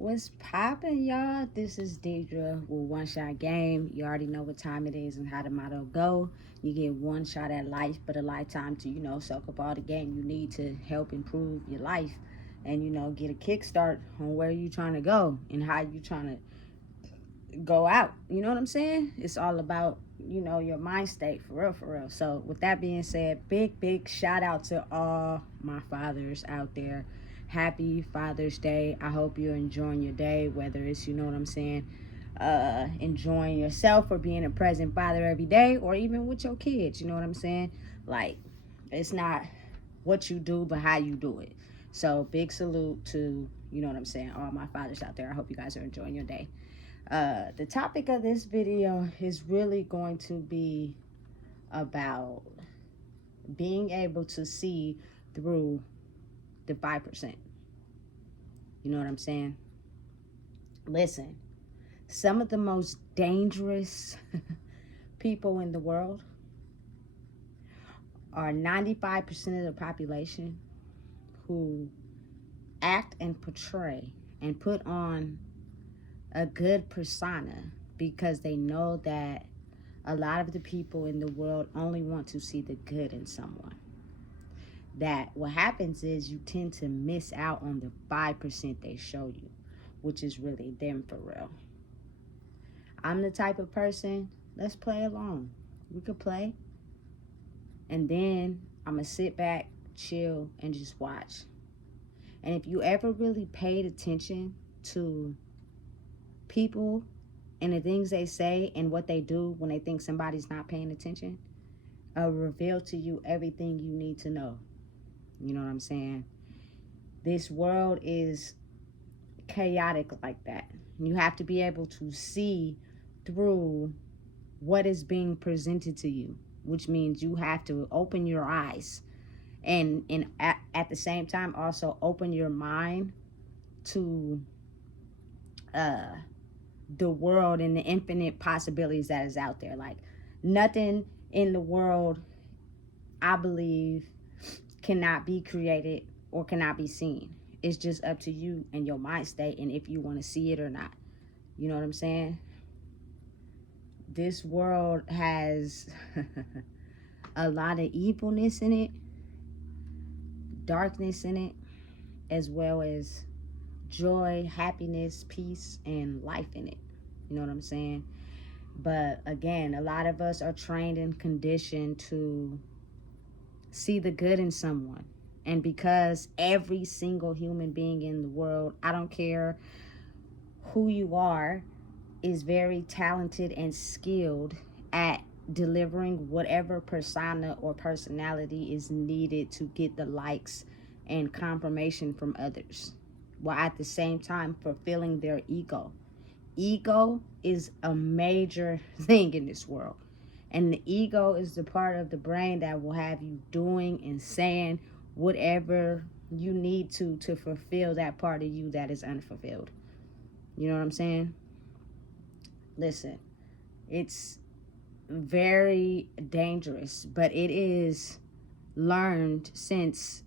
What's poppin', y'all? This is Deidre with One Shot Game. You already know what time it is and how the motto go. You get one shot at life, but a lifetime to, soak up all the game you need to help improve your life and, get a kickstart on where you trying to go and how you trying to go out. You know what I'm saying? It's all about, your mind state, for real, for real. So with that being said, big shout out to all my fathers out there. Happy Father's Day. I hope you're enjoying your day, whether it's, you know what I'm saying, enjoying yourself or being a present father every day, or even with your kids. You know what I'm saying? Like, it's not what you do, but how you do it. So big salute to, you know what I'm saying, all my fathers out there. I hope you guys are enjoying your day. The topic of this video is really going to be about being able to see through the 5%. You know what I'm saying? Listen, some of the most dangerous people in the world are 95% of the population who act and portray and put on a good persona because they know that a lot of the people in the world only want to see the good in someone. That what happens is you tend to miss out on the 5% they show you, which is really them for real. I'm the type of person, let's play along. We could play. And then I'm going to sit back, chill, and just watch. And if you ever really paid attention to people and the things they say and what they do when they think somebody's not paying attention, I'll reveal to you everything you need to know. You know what I'm saying? This world is chaotic like that. You have to be able to see through what is being presented to you, which means you have to open your eyes and at the same time also open your mind to the world and the infinite possibilities that is out there. Like, nothing in the world, I believe, cannot be created or cannot be seen. It's just up to you and your mind state and if you want to see it or not. You know what I'm saying? This world has a lot of evilness in it, darkness in it, as well as joy, happiness, peace, and life in it. You know what I'm saying? But again, a lot of us are trained and conditioned to see the good in someone. And because every single human being in the world, I don't care who you are, is very talented and skilled at delivering whatever persona or personality is needed to get the likes and confirmation from others, while at the same time fulfilling their ego. Ego is a major thing in this world. And the ego is the part of the brain that will have you doing and saying whatever you need to fulfill that part of you that is unfulfilled. You know what I'm saying? Listen, it's very dangerous, but it is learned since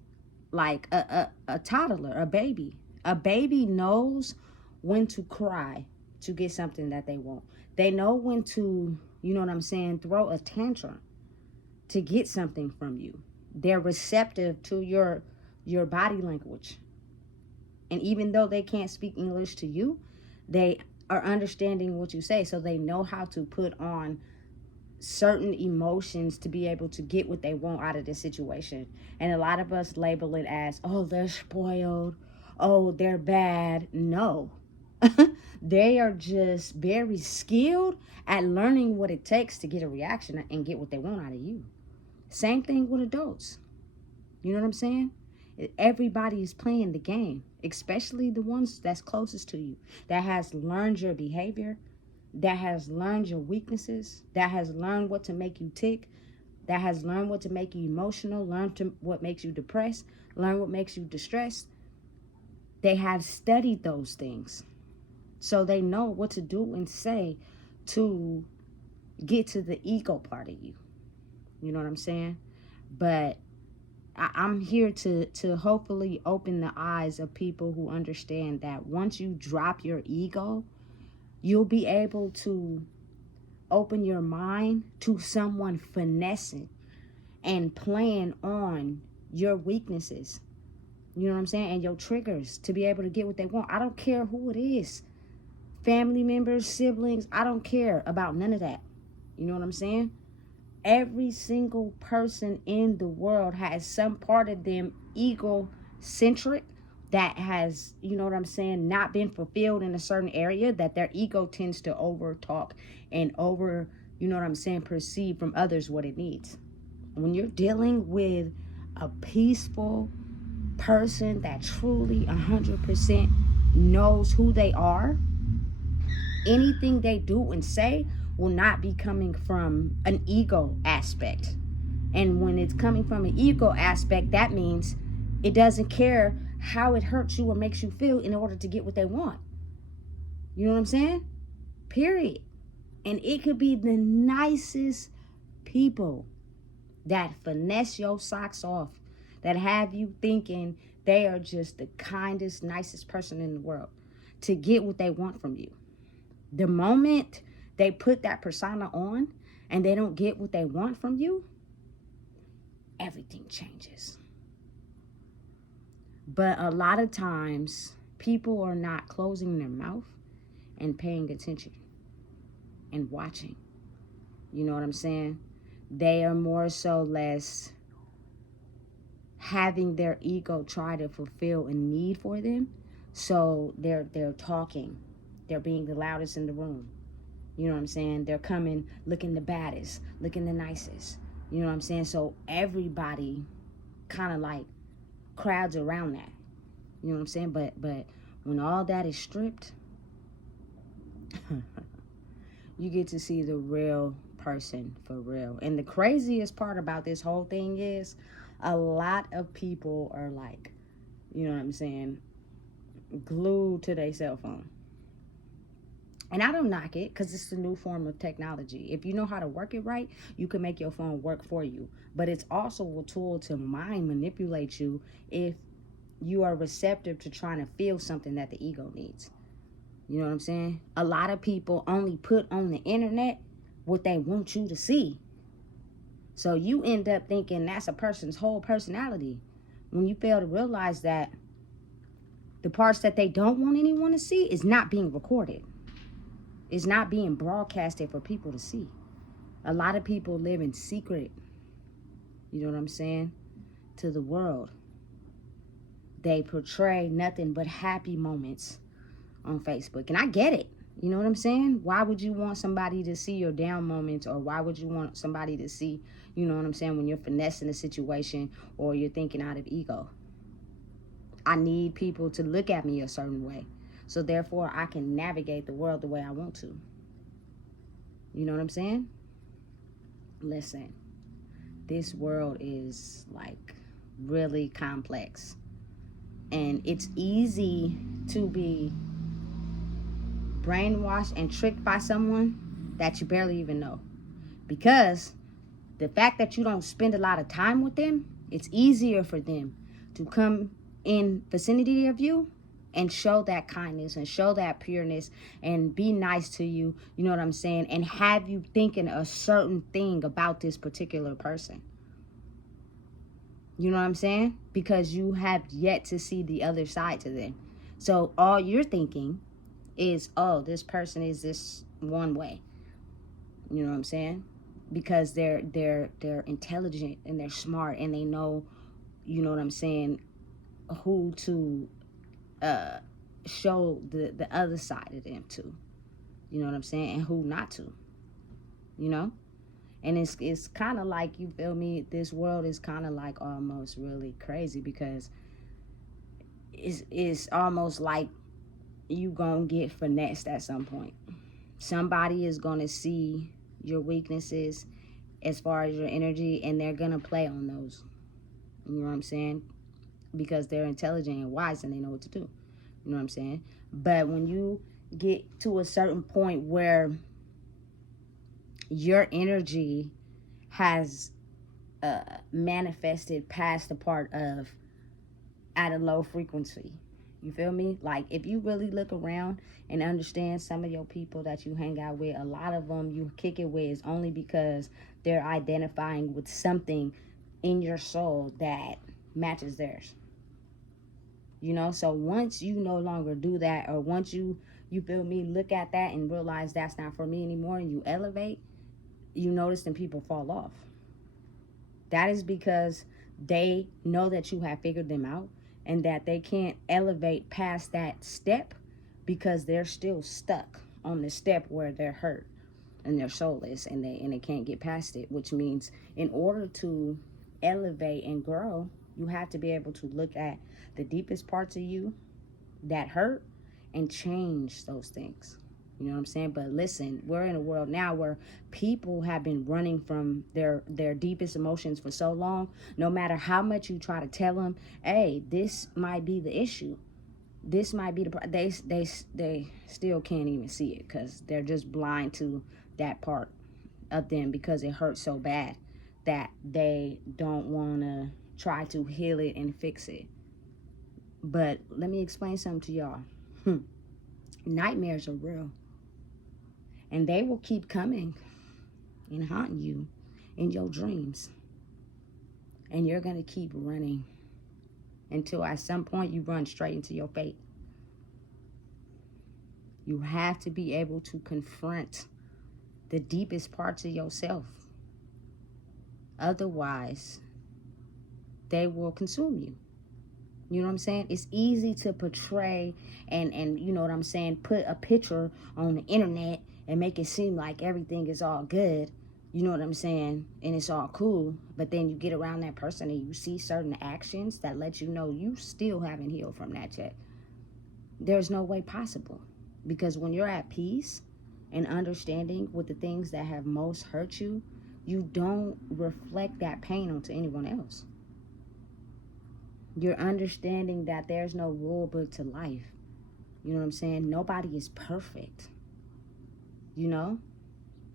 like a toddler, a baby. A baby knows when to cry to get something that they want. They know when to, you know what I'm saying, throw a tantrum to get something from you. They're receptive to your body language. And even though they can't speak English to you, they are understanding what you say. So they know how to put on certain emotions to be able to get what they want out of the situation. And a lot of us label it as, oh, they're spoiled. Oh, they're bad. No. They are just very skilled at learning what it takes to get a reaction and get what they want out of you. Same thing with adults. You know what I'm saying? Everybody is playing the game, especially the ones that's closest to you, that has learned your behavior, that has learned your weaknesses, that has learned what to make you tick, that has learned what to make you emotional, what makes you depressed, learn what makes you distressed. They have studied those things. So they know what to do and say to get to the ego part of you. You know what I'm saying? But I'm here to hopefully open the eyes of people who understand that once you drop your ego, you'll be able to open your mind to someone finessing and playing on your weaknesses. You know what I'm saying? And your triggers to be able to get what they want. I don't care who it is. Family members, siblings, I don't care about none of that. You know what I'm saying? Every single person in the world has some part of them egocentric that has, you know what I'm saying, not been fulfilled in a certain area, that their ego tends to over talk and over, you know what I'm saying, perceive from others what it needs. When you're dealing with a peaceful person that truly 100% knows who they are, anything they do and say will not be coming from an ego aspect. And when it's coming from an ego aspect, that means it doesn't care how it hurts you or makes you feel in order to get what they want. You know what I'm saying? Period. And it could be the nicest people that finesse your socks off, that have you thinking they are just the kindest, nicest person in the world to get what they want from you. The moment they put that persona on and they don't get what they want from you, everything changes. But a lot of times, people are not closing their mouth and paying attention and watching. You know what I'm saying? They are more so less having their ego try to fulfill a need for them. So they're talking. They're being the loudest in the room. You know what I'm saying? They're coming looking the baddest, looking the nicest. You know what I'm saying? So everybody kind of like crowds around that. You know what I'm saying? But when all that is stripped, you get to see the real person for real. And the craziest part about this whole thing is a lot of people are like, you know what I'm saying, glued to their cell phone. And I don't knock it because it's a new form of technology. If you know how to work it right, you can make your phone work for you. But it's also a tool to mind manipulate you if you are receptive to trying to feel something that the ego needs. You know what I'm saying? A lot of people only put on the internet what they want you to see. So you end up thinking that's a person's whole personality when you fail to realize that the parts that they don't want anyone to see is not being recorded. It's not being broadcasted for people to see. A lot of people live in secret, you know what I'm saying, to the world. They portray nothing but happy moments on Facebook. And I get it. You know what I'm saying? Why would you want somebody to see your down moments, or why would you want somebody to see, you know what I'm saying, when you're finessing a situation or you're thinking out of ego? I need people to look at me a certain way, so therefore I can navigate the world the way I want to. You know what I'm saying? Listen, this world is like really complex, and it's easy to be brainwashed and tricked by someone that you barely even know, because the fact that you don't spend a lot of time with them, it's easier for them to come in vicinity of you and show that kindness and show that pureness and be nice to you, you know what I'm saying, and have you thinking a certain thing about this particular person. You know what I'm saying? Because you have yet to see the other side to them. So all you're thinking is, oh, this person is this one way. You know what I'm saying? Because they're intelligent and they're smart and they know, you know what I'm saying, who to show the other side of them to. You know what I'm saying? And who not to. You know? And it's kind of like, you feel me, this world is kind of like almost really crazy, because it's almost like you gonna get finessed at some point. Somebody is gonna see your weaknesses as far as your energy, and they're gonna play on those. You know what I'm saying? Because they're intelligent and wise and they know what to do. You know what I'm saying? But when you get to a certain point where your energy has manifested past the part of at a low frequency. You feel me? Like, if you really look around and understand some of your people that you hang out with, a lot of them you kick it with is only because they're identifying with something in your soul that matches theirs. You know, so once you no longer do that, or once you feel me, look at that and realize that's not for me anymore, and you elevate, you notice that people fall off. That is because they know that you have figured them out and that they can't elevate past that step because they're still stuck on the step where they're hurt and they're soulless, and they can't get past it, which means in order to elevate and grow, you have to be able to look at the deepest parts of you that hurt and change those things. You know what I'm saying? But listen, we're in a world now where people have been running from their deepest emotions for so long. No matter how much you try to tell them, hey, this might be the issue, this might be they still can't even see it because they're just blind to that part of them because it hurts so bad that they don't want to try to heal it and fix it. But let me explain something to y'all. Nightmares are real. And they will keep coming and haunting you in your dreams. And you're going to keep running until at some point you run straight into your fate. You have to be able to confront the deepest parts of yourself. Otherwise, they will consume you. You know what I'm saying? It's easy to portray and you know what I'm saying, put a picture on the internet and make it seem like everything is all good. You know what I'm saying? And it's all cool. But then you get around that person and you see certain actions that let you know you still haven't healed from that yet. There's no way possible. Because when you're at peace and understanding with the things that have most hurt you, you don't reflect that pain onto anyone else. You're understanding that there's no rule book to life. You know what I'm saying? Nobody is perfect. You know?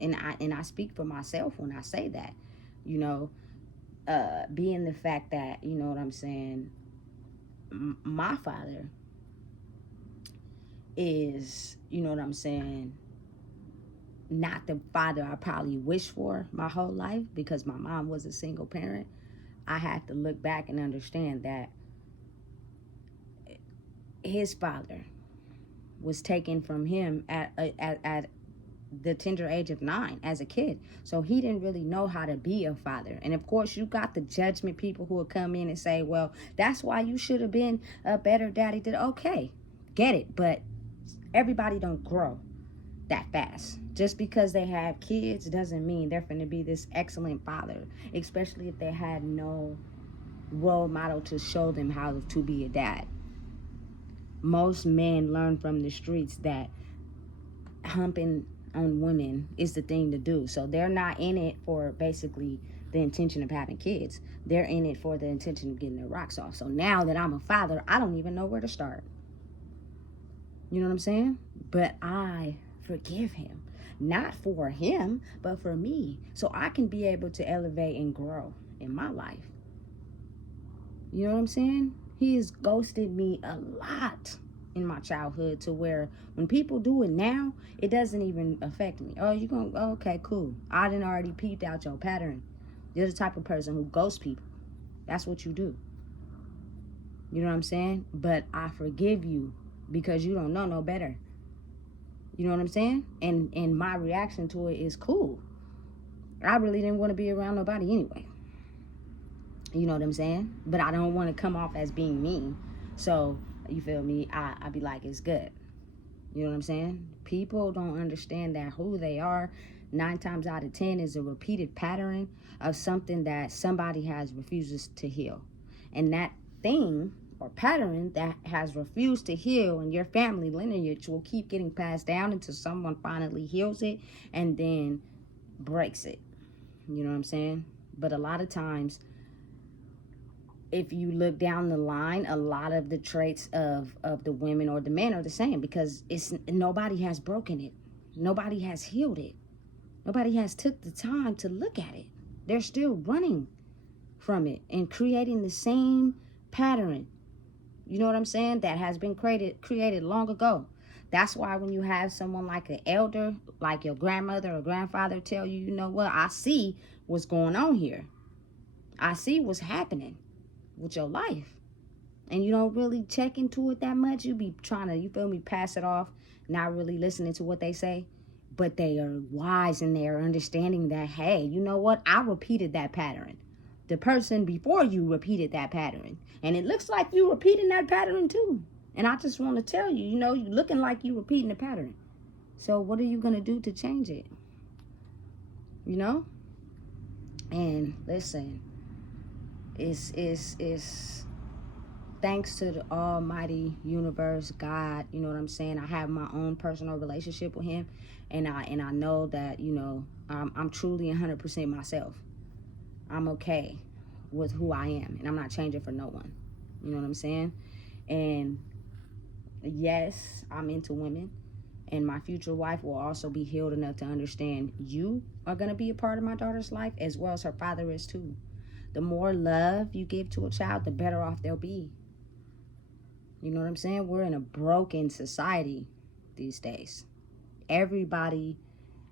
And I speak for myself when I say that. You know, being the fact that, you know what I'm saying, my father is, you know what I'm saying, not the father I probably wished for my whole life because my mom was a single parent. I have to look back and understand that his father was taken from him at the tender age of 9 as a kid. So he didn't really know how to be a father. And of course, you got the judgment people who will come in and say, well, that's why you should have been a better daddy. Okay, get it. But everybody don't grow that fast. Just because they have kids doesn't mean they're going to be this excellent father, especially if they had no role model to show them how to be a dad. Most men learn from the streets that humping on women is the thing to do. So they're not in it for basically the intention of having kids. They're in it for the intention of getting their rocks off. So now that I'm a father, I don't even know where to start. You know what I'm saying? But I forgive him. Not for him, but for me. So I can be able to elevate and grow in my life. You know what I'm saying? He has ghosted me a lot in my childhood to where when people do it now, it doesn't even affect me. Oh, okay, cool. I done already peeped out your pattern. You're the type of person who ghosts people. That's what you do. You know what I'm saying? But I forgive you because you don't know no better. You know what I'm saying? And my reaction to it is cool. I really didn't want to be around nobody anyway. You know what I'm saying? But I don't want to come off as being mean. So, you feel me? I be like, it's good. You know what I'm saying? People don't understand that who they are 9 times out of 10 is a repeated pattern of something that somebody has refuses to heal. And that thing or pattern that has refused to heal in your family lineage will keep getting passed down until someone finally heals it and then breaks it. You know what I'm saying? But a lot of times, if you look down the line, a lot of the traits of the women or the men are the same because nobody has broken it. Nobody has healed it. Nobody has took the time to look at it. They're still running from it and creating the same pattern. You know what I'm saying? That has been created long ago. That's why when you have someone like an elder, like your grandmother or grandfather tell you, you know what, I see what's going on here. I see what's happening with your life. And you don't really check into it that much. You be trying to, you feel me, pass it off, not really listening to what they say. But they are wise and they are understanding that, hey, you know what? I repeated that pattern. The person before you repeated that pattern. And it looks like you repeating that pattern too. And I just want to tell you, you know, you looking like you repeating the pattern. So what are you going to do to change it? You know? And listen, it's thanks to the almighty universe, God, you know what I'm saying? I have my own personal relationship with him. And I know that, you know, I'm truly 100% myself. I'm okay with who I am. And I'm not changing for no one. You know what I'm saying? And yes, I'm into women. And my future wife will also be healed enough to understand you are going to be a part of my daughter's life as well as her father is too. The more love you give to a child, the better off they'll be. You know what I'm saying? We're in a broken society these days. Everybody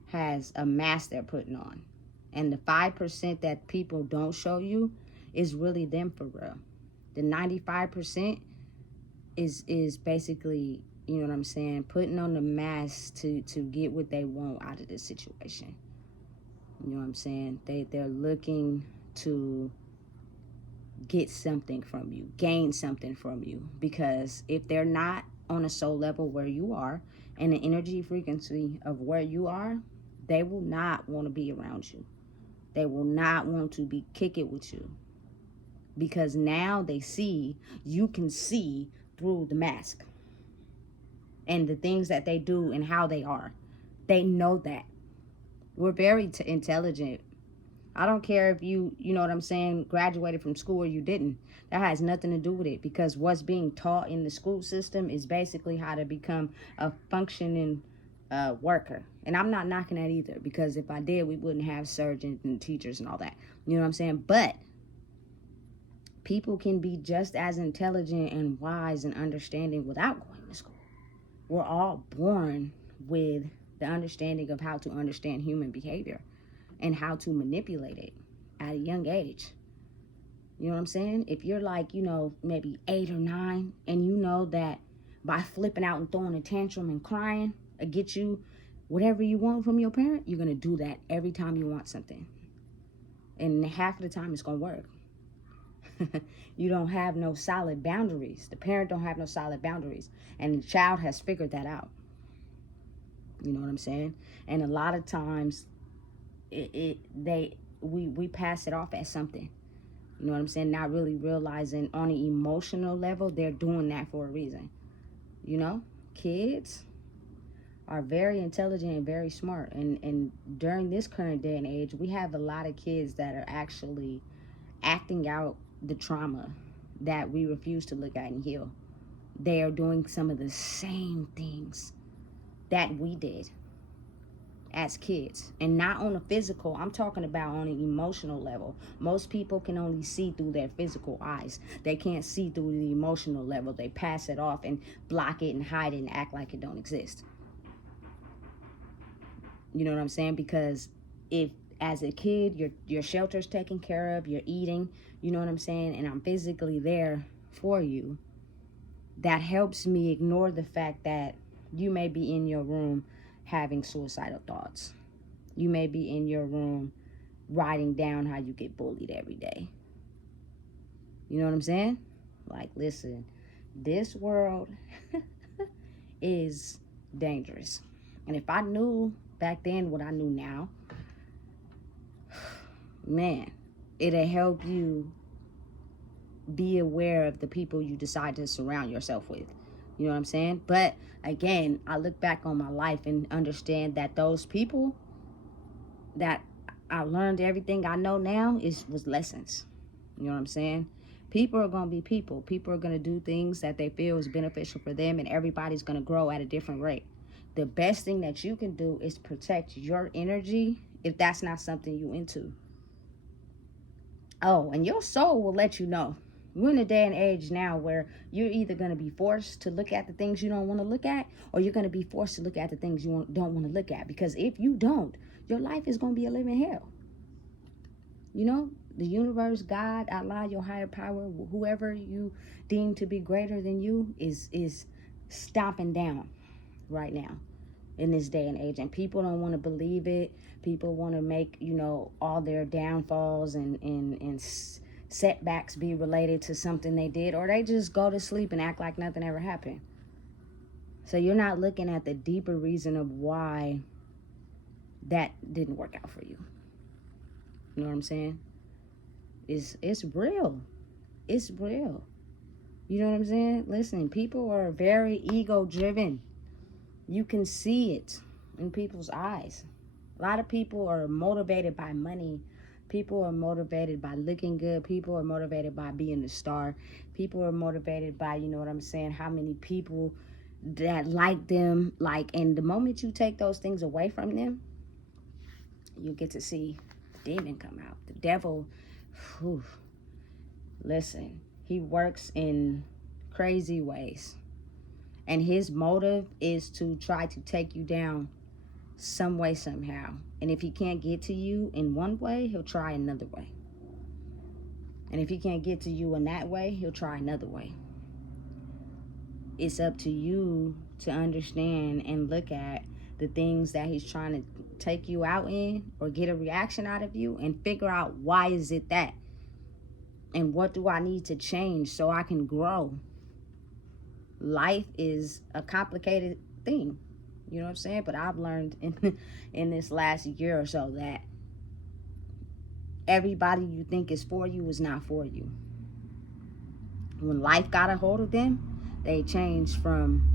has a mask they're putting on. And the 5% that people don't show you is really them for real. The 95% is basically, you know what I'm saying, putting on the mask to get what they want out of this situation. You know what I'm saying? They're looking to get something from you, gain something from you. Because if they're not on a soul level where you are and the energy frequency of where you are, they will not want to be around you. They will not want to be kick it with you. Because now they see, you can see through the mask. And the things that they do and how they are. They know that. We're very intelligent. I don't care if you know what I'm saying, graduated from school or you didn't. That has nothing to do with it. Because what's being taught in the school system is basically how to become a functioning worker. And I'm not knocking that either. Because if I did, we wouldn't have surgeons and teachers and all that. You know what I'm saying? But people can be just as intelligent and wise and understanding without going to school. We're all born with the understanding of how to understand human behavior and how to manipulate it at a young age. You know what I'm saying? If you're like, you know, maybe 8 or 9, and you know that by flipping out and throwing a tantrum and crying, it get you whatever you want from your parent, you're going to do that every time you want something. And half of the time it's going to work. You don't have no solid boundaries. The parent don't have no solid boundaries. And the child has figured that out. You know what I'm saying? And a lot of times we pass it off as something. You know what I'm saying? Not really realizing on an emotional level, they're doing that for a reason. You know? Kids are very intelligent and very smart. And during this current day and age, we have a lot of kids that are actually acting out the trauma that we refuse to look at and heal. They are doing some of the same things that we did as kids. And not on a physical, I'm talking about on an emotional level. Most people can only see through their physical eyes. They can't see through the emotional level. They pass it off and block it and hide it and act like it don't exist. You know what I'm saying? Because if as a kid your shelter's taken care of, you're eating, you know what I'm saying, and I'm physically there for you, that helps me ignore the fact that you may be in your room having suicidal thoughts. You may be in your room writing down how you get bullied every day. You know what I'm saying? Like, listen, this world is dangerous. And if I knew back then what I knew now, man, it'll help you be aware of the people you decide to surround yourself with. You know what I'm saying? But again, I look back on my life and understand that those people that I learned everything I know now was lessons. You know what I'm saying? People are going to be people. People are going to do things that they feel is beneficial for them, and everybody's going to grow at a different rate. The best thing that you can do is protect your energy if that's not something you into. Oh, and your soul will let you know. We're in a day and age now where you're either going to be forced to look at the things you don't want to look at, or you're going to be forced to look at the things you don't want to look at. Because if you don't, your life is going to be a living hell. You know, the universe, God, Allah, your higher power, whoever you deem to be greater than you is stomping down right now in this day and age. And people don't want to believe it. People want to make, all their downfalls and setbacks be related to something they did, or they just go to sleep and act like nothing ever happened. So you're not looking at the deeper reason of why that didn't work out for you. You know what I'm saying? It's real. It's real. You know what I'm saying? Listen, people are very ego driven. You can see it in people's eyes. A lot of people are motivated by money. People are motivated by looking good. People are motivated by being a star. People are motivated by, you know what I'm saying, how many people that like them. And the moment you take those things away from them, you get to see the demon come out. The devil, whew, listen, he works in crazy ways. And his motive is to try to take you down some way, somehow. And if he can't get to you in one way, he'll try another way. And if he can't get to you in that way, he'll try another way. It's up to you to understand and look at the things that he's trying to take you out in or get a reaction out of you, and figure out why is it that? And what do I need to change so I can grow? Life is a complicated thing. You know what I'm saying? But I've learned in this last year or so that everybody you think is for you is not for you. When life got a hold of them, they changed from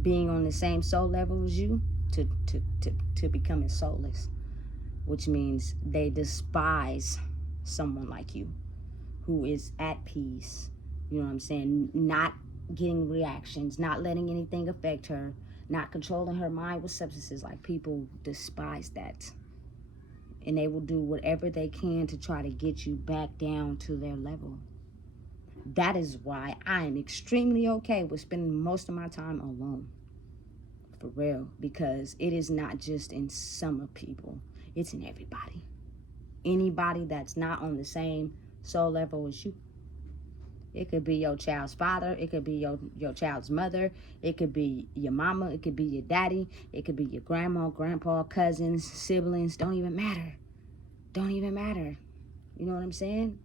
being on the same soul level as you to becoming soulless, which means they despise someone like you who is at peace. You know what I'm saying? Not getting reactions, not letting anything affect her, not controlling her mind with substances. Like, people despise that, and they will do whatever they can to try to get you back down to their level. That is why I am extremely okay with spending most of my time alone, for real, because it is not just in some of people, it's in everybody. Anybody that's not on the same soul level as you. It could be your child's father. It could be your child's mother. It could be your mama. It could be your daddy. It could be your grandma, grandpa, cousins, siblings. Don't even matter. Don't even matter. You know what I'm saying?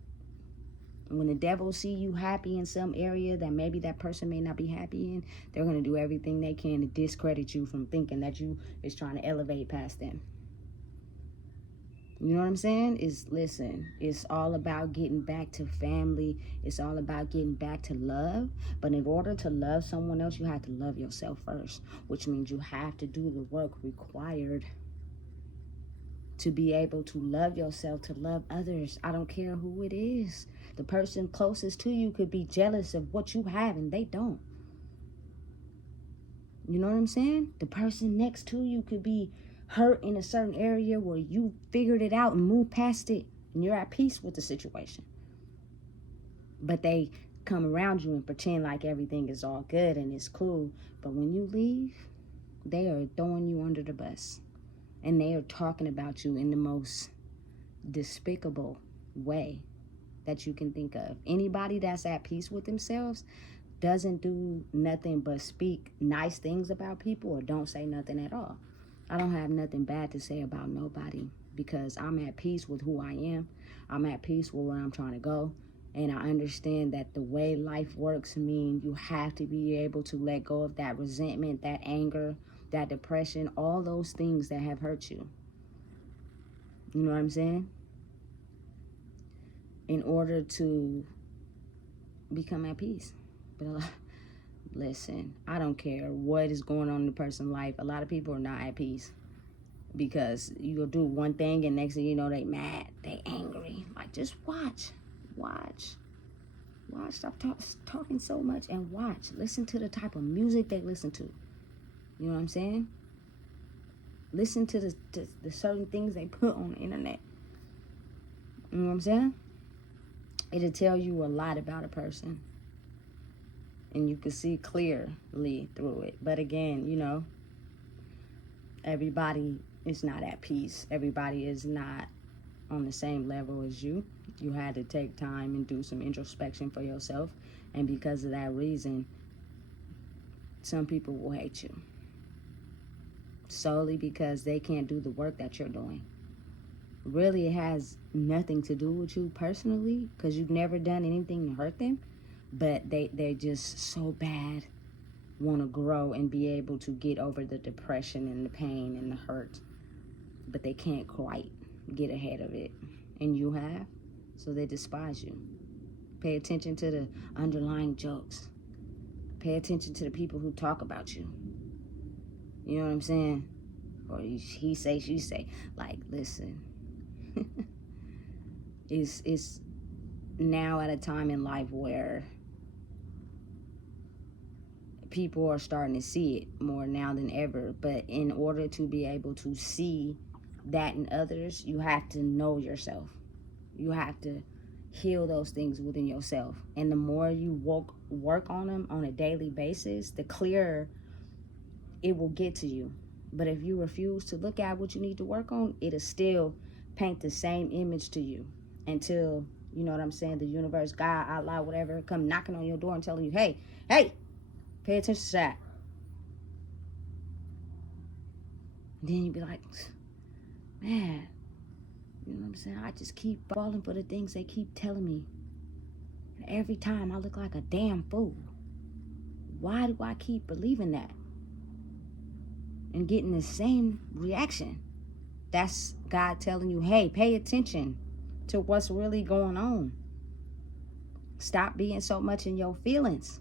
When the devil see you happy in some area that maybe that person may not be happy in, they're going to do everything they can to discredit you from thinking that you is trying to elevate past them. You know what I'm saying? Listen, it's all about getting back to family. It's all about getting back to love. But in order to love someone else, you have to love yourself first, which means you have to do the work required to be able to love yourself, to love others. I don't care who it is. The person closest to you could be jealous of what you have and they don't. You know what I'm saying? The person next to you could be hurt in a certain area where you figured it out and moved past it and you're at peace with the situation. But they come around you and pretend like everything is all good and it's cool. But when you leave, they are throwing you under the bus. And they are talking about you in the most despicable way that you can think of. Anybody that's at peace with themselves doesn't do nothing but speak nice things about people, or don't say nothing at all. I don't have nothing bad to say about nobody, because I'm at peace with who I am. I'm at peace with where I'm trying to go. And I understand that the way life works means you have to be able to let go of that resentment, that anger, that depression, all those things that have hurt you. You know what I'm saying? In order to become at peace. But listen, I don't care what is going on in the person's life. A lot of people are not at peace because you'll do one thing and next thing you know, they mad, they angry. Like, just watch. Stop talking so much and watch. Listen to the type of music they listen to. You know what I'm saying? Listen to the certain things they put on the internet. You know what I'm saying? It'll tell you a lot about a person. And you can see clearly through it. But again, you know, everybody is not at peace. Everybody is not on the same level as you. You had to take time and do some introspection for yourself. And because of that reason, some people will hate you. Solely because they can't do the work that you're doing. Really, it has nothing to do with you personally, because you've never done anything to hurt them. But they just so bad want to grow and be able to get over the depression and the pain and the hurt. But they can't quite get ahead of it. And you have. So they despise you. Pay attention to the underlying jokes. Pay attention to the people who talk about you. You know what I'm saying? Or he say, she say. Like, listen. It's now at a time in life where people are starting to see it more now than ever. But in order to be able to see that in others, you have to know yourself. You have to heal those things within yourself. And the more you work on them on a daily basis, the clearer it will get to you. But if you refuse to look at what you need to work on, it'll still paint the same image to you until, you know what I'm saying, the universe, God, Allah, whatever, come knocking on your door and telling you, hey, pay attention to that. And then you be like, man, you know what I'm saying? I just keep falling for the things they keep telling me. And every time I look like a damn fool. Why do I keep believing that? And getting the same reaction. That's God telling you, hey, pay attention to what's really going on. Stop being so much in your feelings.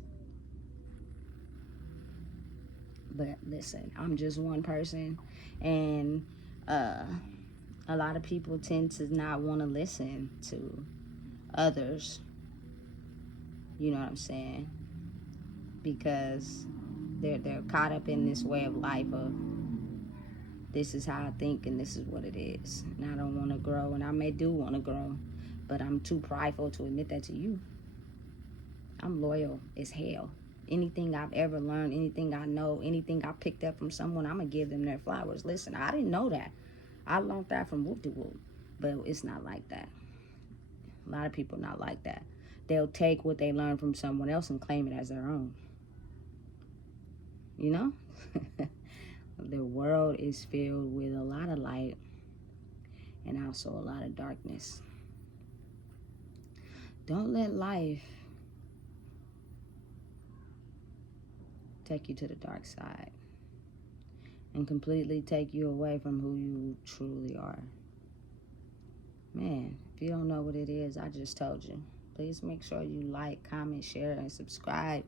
But listen, I'm just one person, and a lot of people tend to not want to listen to others. You know what I'm saying? Because they're caught up in this way of life of, this is how I think and this is what it is. And I don't want to grow, and I may do want to grow, but I'm too prideful to admit that to you. I'm loyal as hell. Anything I've ever learned, anything I know, anything I picked up from someone, I'm going to give them their flowers. Listen, I didn't know that. I learned that from whoop-de-whoop. But it's not like that. A lot of people not like that. They'll take what they learned from someone else and claim it as their own. You know? The world is filled with a lot of light and also a lot of darkness. Don't let life take you to the dark side and completely take you away from who you truly are. Man, if you don't know what it is, I just told you. Please make sure you like, comment, share, and subscribe.